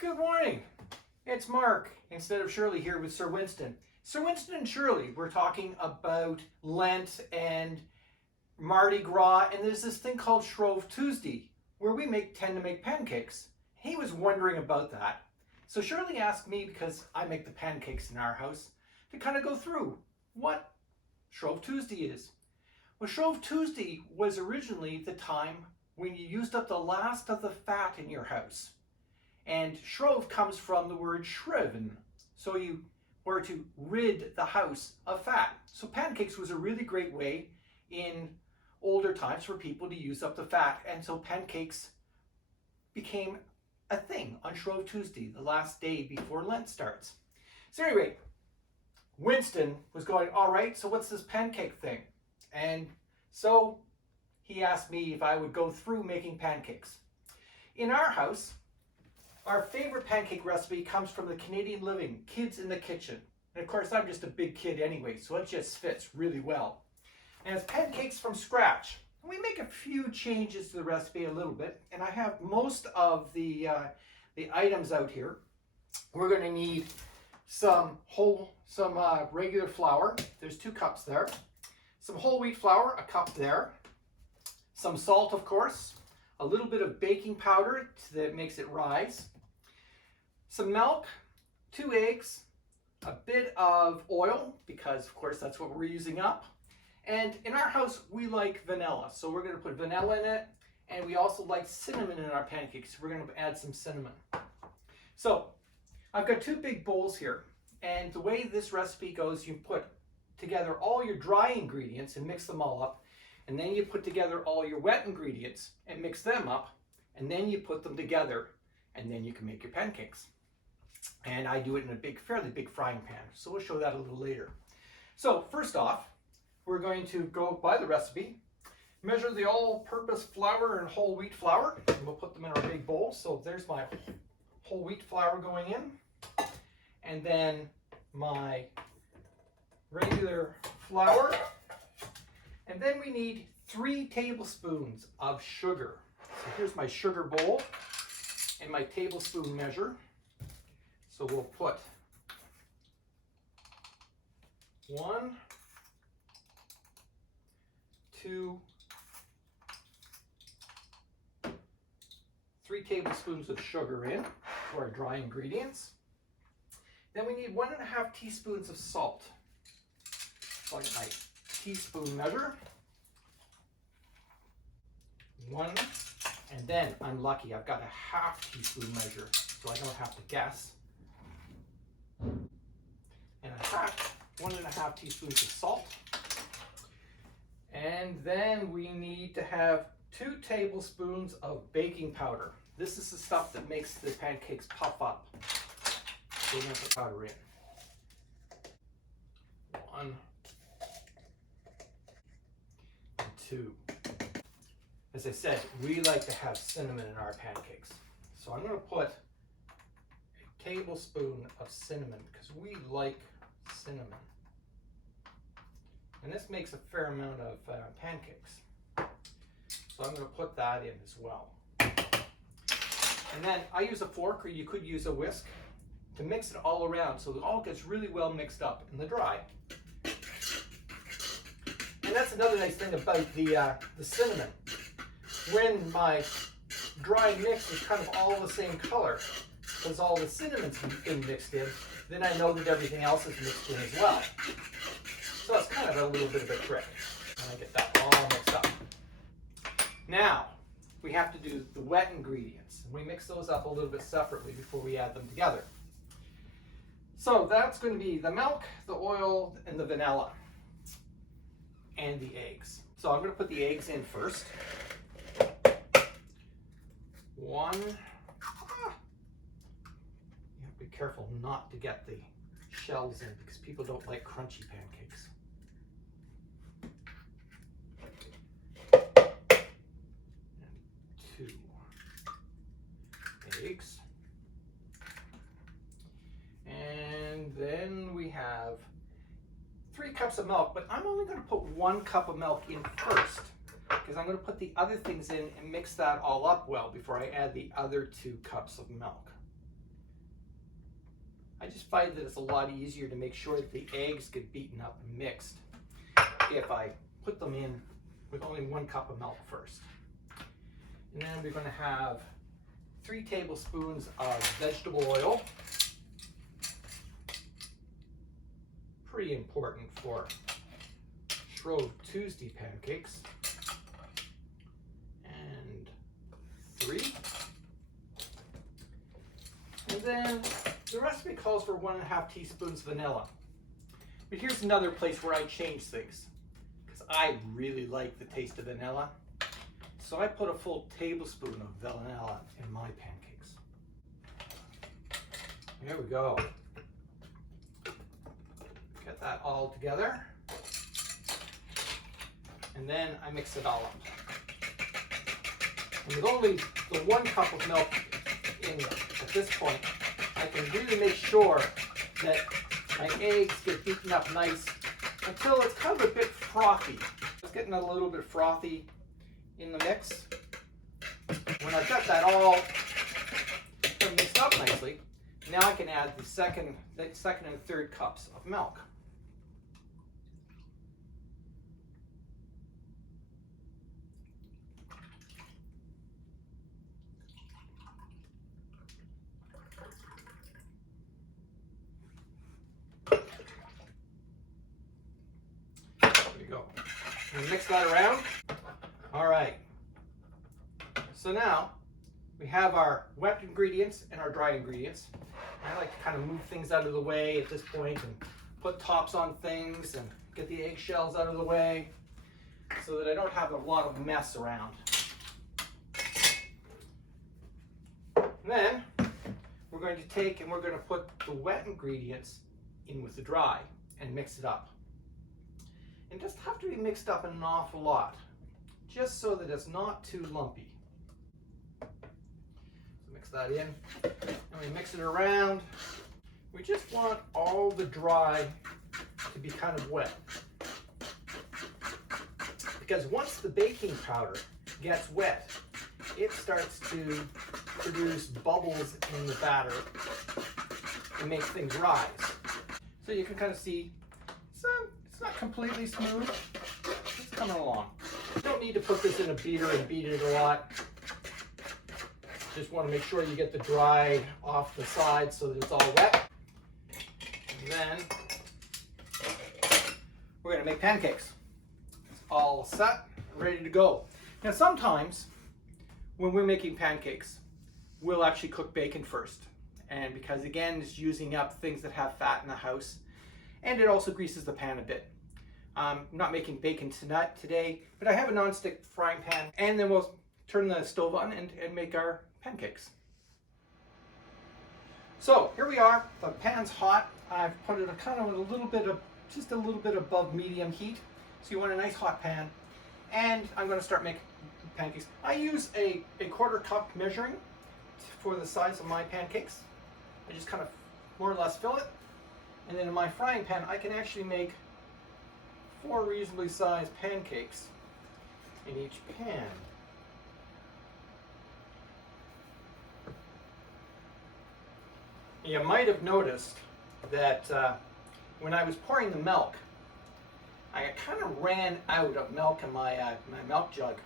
Good morning. It's Mark instead of Shirley here with Sir Winston. Sir Winston and Shirley, we're talking about Lent and Mardi Gras, and there's this thing called Shrove Tuesday where we tend to make pancakes. He was wondering about that. So Shirley asked me, because I make the pancakes in our house, to kind of go through what Shrove Tuesday is. Well, Shrove Tuesday was originally the time when you used up the last of the fat in your house. And shrove comes from the word shriven. So you were to rid the house of fat. So pancakes was a really great way in older times for people to use up the fat. And so pancakes became a thing on Shrove Tuesday, the last day before Lent starts. So anyway, Winston was going, all right, so what's this pancake thing? And so he asked me if I would go through making pancakes. In our house, our favorite pancake recipe comes from the Canadian Living, Kids in the Kitchen. And of course, I'm just a big kid anyway, so it just fits really well. And it's pancakes from scratch. We make a few changes to the recipe a little bit, and I have most of the items out here. We're going to need some regular flour. There's 2 cups there. Some whole wheat flour, a cup there. Some salt, of course. A little bit of baking powder that makes it rise. Some milk, 2 eggs, a bit of oil, because of course that's what we're using up. And in our house, we like vanilla. So we're going to put vanilla in it. And we also like cinnamon in our pancakes. So we're going to add some cinnamon. So I've got 2 big bowls here. And the way this recipe goes, you put together all your dry ingredients and mix them all up. And then you put together all your wet ingredients and mix them up. And then you put them together. And then you can make your pancakes. And I do it in a fairly big frying pan. So we'll show that a little later. So first off, we're going to go by the recipe, measure the all-purpose flour and whole wheat flour, and we'll put them in our big bowl. So there's my whole wheat flour going in, and then my regular flour, and then we need 3 tablespoons of sugar. So here's my sugar bowl and my tablespoon measure. So we'll put 1, 2, 3 tablespoons of sugar in for our dry ingredients. Then we need 1.5 teaspoons of salt. So I get my teaspoon measure. 1, and then I'm lucky, I've got a 1/2 teaspoon measure, so I don't have to guess. And 1.5 teaspoons of salt. And then we need to have 2 tablespoons of baking powder. This is the stuff that makes the pancakes puff up. So we're going to put powder in. 1 and 2. As I said, we like to have cinnamon in our pancakes. So I'm going to put a tablespoon of cinnamon because we like cinnamon. And this makes a fair amount of pancakes. So I'm going to put that in as well. And then I use a fork, or you could use a whisk, to mix it all around so it all gets really well mixed up in the dry. And that's another nice thing about the cinnamon. When my dry mix is kind of all the same color, because all the cinnamon's been mixed in, then I know that everything else is mixed in as well. So it's kind of a little bit of a trick when I get that all mixed up. Now, we have to do the wet ingredients. We mix those up a little bit separately before we add them together. So that's going to be the milk, the oil, and the vanilla, and the eggs. So I'm going to put the eggs in first. 1. You have to be careful not to get the shells in because people don't like crunchy pancakes. And 2 eggs. And then we have 3 cups of milk, but I'm only going to put 1 cup of milk in first because I'm going to put the other things in and mix that all up well before I add the other 2 cups of milk. I just find that it's a lot easier to make sure that the eggs get beaten up and mixed if I put them in with only 1 cup of milk first. And then we're going to have 3 tablespoons of vegetable oil. Pretty important for Shrove Tuesday pancakes. And 3. And then the recipe calls for 1.5 teaspoons vanilla. But here's another place where I change things, because I really like the taste of vanilla. So I put a full tablespoon of vanilla in my pancakes. There we go. Get that all together. And then I mix it all up. And with only the 1 cup of milk in at this point, I can really make sure that my eggs get beaten up nice until it's kind of a bit frothy. It's getting a little bit frothy in the mix. When I've got that all mixed up nicely, now I can add the second and third cups of milk. Go. And mix that around. All right. So now we have our wet ingredients and our dry ingredients. I like to kind of move things out of the way at this point and put tops on things and get the eggshells out of the way so that I don't have a lot of mess around. And then we're going to take and we're going to put the wet ingredients in with the dry and mix it up. And just have to be mixed up an awful lot, just so that it's not too lumpy. So mix that in, and we mix it around. We just want all the dry to be kind of wet. Because once the baking powder gets wet, it starts to produce bubbles in the batter and make things rise. So you can kind of see it's not completely smooth. It's coming along. You don't need to put this in a beater and beat it a lot. Just want to make sure you get the dry off the side so that it's all wet. And then we're going to make pancakes. It's all set, ready to go. Now sometimes when we're making pancakes, we'll actually cook bacon first. And because again, it's using up things that have fat in the house. And it also greases the pan a bit. I'm not making bacon today, but I have a non-stick frying pan, and then we'll turn the stove on and make our pancakes. So here we are. The pan's hot. I've put it just a little bit above medium heat. So you want a nice hot pan, and I'm going to start making pancakes. I use a 1/4 cup measuring for the size of my pancakes. I just kind of more or less fill it. And then in my frying pan, I can actually make 4 reasonably sized pancakes in each pan. You might have noticed that when I was pouring the milk, I kind of ran out of milk in my milk jug,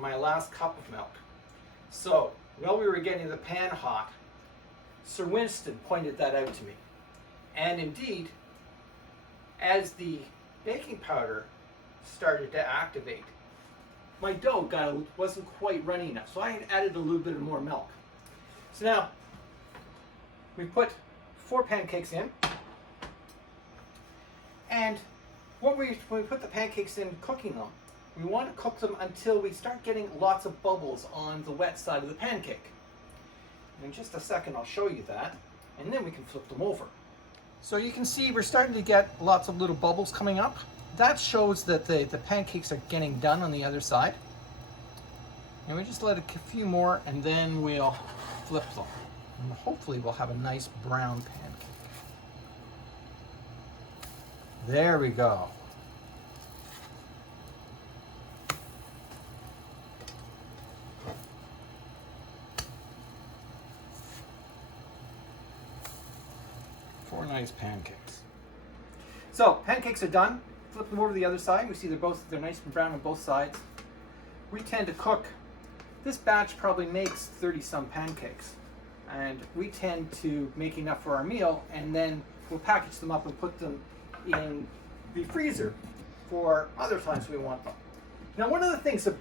my last cup of milk. So while we were getting the pan hot, Sir Winston pointed that out to me. And indeed, as the baking powder started to activate, my dough wasn't quite runny enough, so I had added a little bit more milk. So now, we put 4 pancakes in, and when we put the pancakes in cooking them, we want to cook them until we start getting lots of bubbles on the wet side of the pancake. In just a second, I'll show you that, and then we can flip them over. So you can see we're starting to get lots of little bubbles coming up. That shows that the pancakes are getting done on the other side. And we just let a few more, and then we'll flip them. And hopefully we'll have a nice brown pancake. There we go. 4 nice pancakes. So pancakes are done. Flip them over to the other side. We see they're nice and brown on both sides. We tend to cook. This batch probably makes 30 some pancakes, and we tend to make enough for our meal, and then we'll package them up and put them in the freezer for other times we want them. Now, one of the things that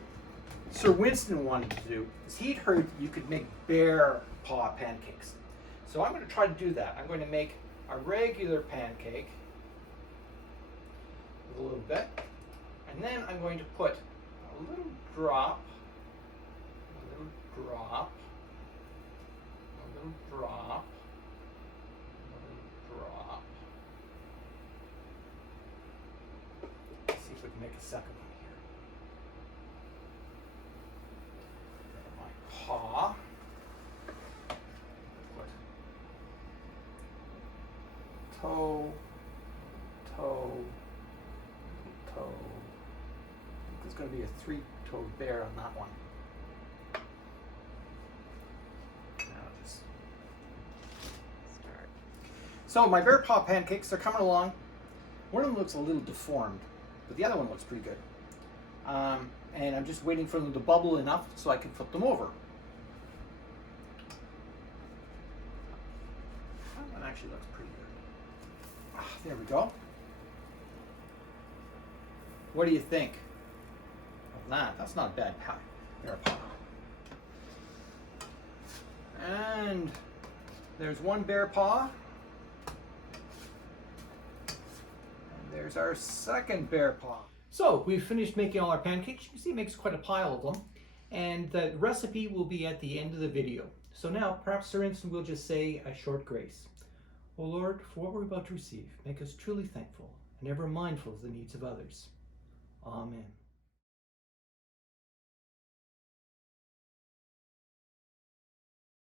Sir Winston wanted to do is he'd heard you could make bear paw pancakes. So I'm going to try to do that. I'm going to make a regular pancake with a little bit, and then I'm going to put a little drop, a little drop, a little drop, a little drop. Let's see if we can make a second one here. My paw. Put toe, toe, toe. There's going to be a 3-toed bear on that one. Now just start. So my bear paw pancakes are coming along. One of them looks a little deformed, but the other one looks pretty good. And I'm just waiting for them to bubble enough so I can flip them over. That one actually looks pretty good. There we go. What do you think of that? That's not a bad bear paw. And there's one bear paw. And there's our second bear paw. So we've finished making all our pancakes. You can see it makes quite a pile of them. And the recipe will be at the end of the video. So now perhaps Sir Winston will just say a short grace. O Lord, for what we're about to receive, make us truly thankful and ever mindful of the needs of others. Amen.